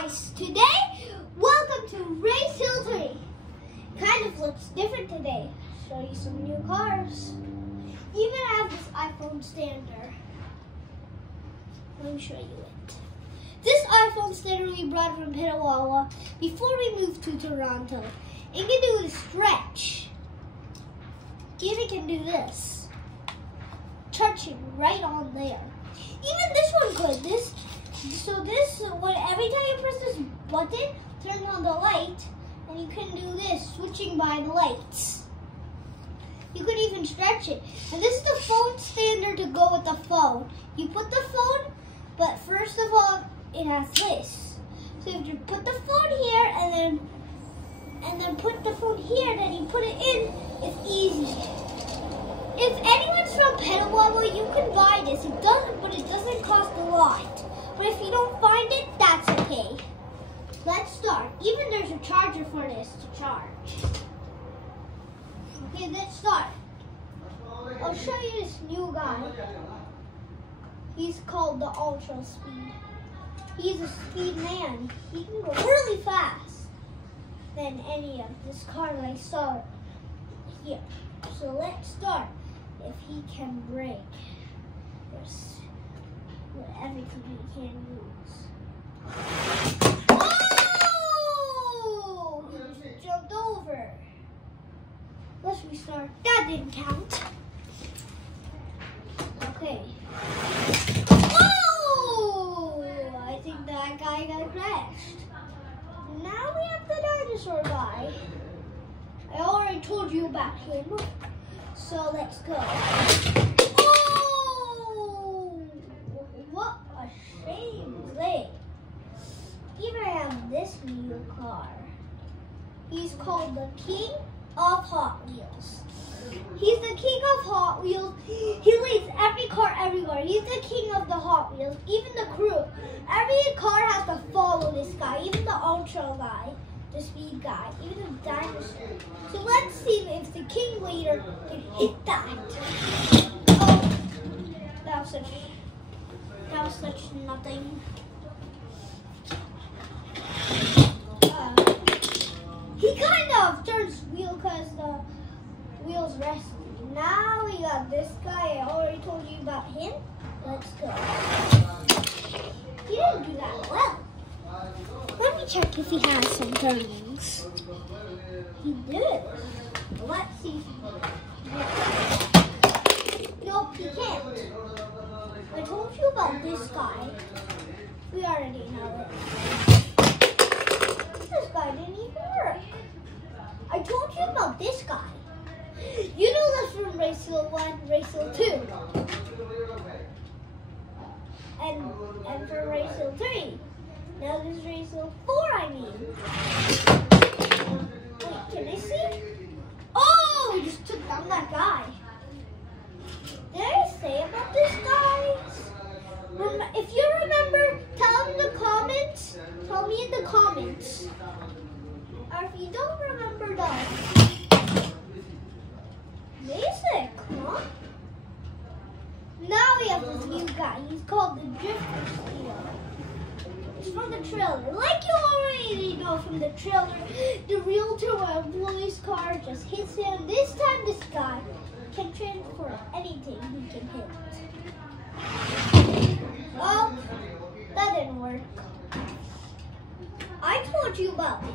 guys, today, welcome to Race Hill 3. Kind of looks different today. Show you some new cars. Even have this iPhone stander. Let me show you it. This iPhone stander we brought from Petawawa before we moved to Toronto. It can do a stretch. And it can do this. Touching right on there. Even this one could. When every time you press this button, turns on the light, and you can do this, switching by the lights. You could even stretch it. And this is the phone stander to go with the phone. You put the phone, but first of all, it has this. So if you put the phone here and then put the phone here, then you put it in, it's easy. If anyone's from Petawawa, you can buy this. It doesn't cost a lot. But if you don't find it, that's okay. Let's start. Even there's a charger for this to charge. Okay, let's start. I'll show you this new guy. He's called the Ultra Speed. He's a speed man. He can go really fast than any of this car that I saw here. So let's start. If he can brake, there's everything he can use. Oh! He just jumped over. Let's restart. That didn't count. Okay. Oh! I think that guy got crashed. Now we have the dinosaur guy. I already told you about him. So let's go. Oh! What a shame. Even I have this new car. He's called the King of Hot Wheels. He's the King of Hot Wheels. He leads every car everywhere. He's the King of the Hot Wheels. Even the crew. Every car has to follow this guy. Even the Ultra guy. The speed guy, even the dinosaur. So let's see if the king leader can hit that. Oh, that was such nothing. He kind of turns wheel because the wheels rest. Now we got this guy. I already told you about him. Let's go. He didn't do that well. Let me check if he has some turnings. He did. Let's see if he did. Nope, he can't. I told you about this guy. We already know it. This guy didn't even work. I told you about this guy. You know this from Race Hill 1, Race Hill 2. And from Race Hill 3. Now this is Race Hill 4, I mean. Wait, can I see? Oh, we just took down that guy. Did I say about this guy? If you remember, tell me in the comments. Tell me in the comments. Or if you don't remember that. Basic, huh? Now we have this new guy. He's called the Drifter Stealer. It's from the trailer. Like you already know from the trailer, the realtor when a police car just hits him. This time this guy can transform anything he can hit. Well, that didn't work. I told you about this.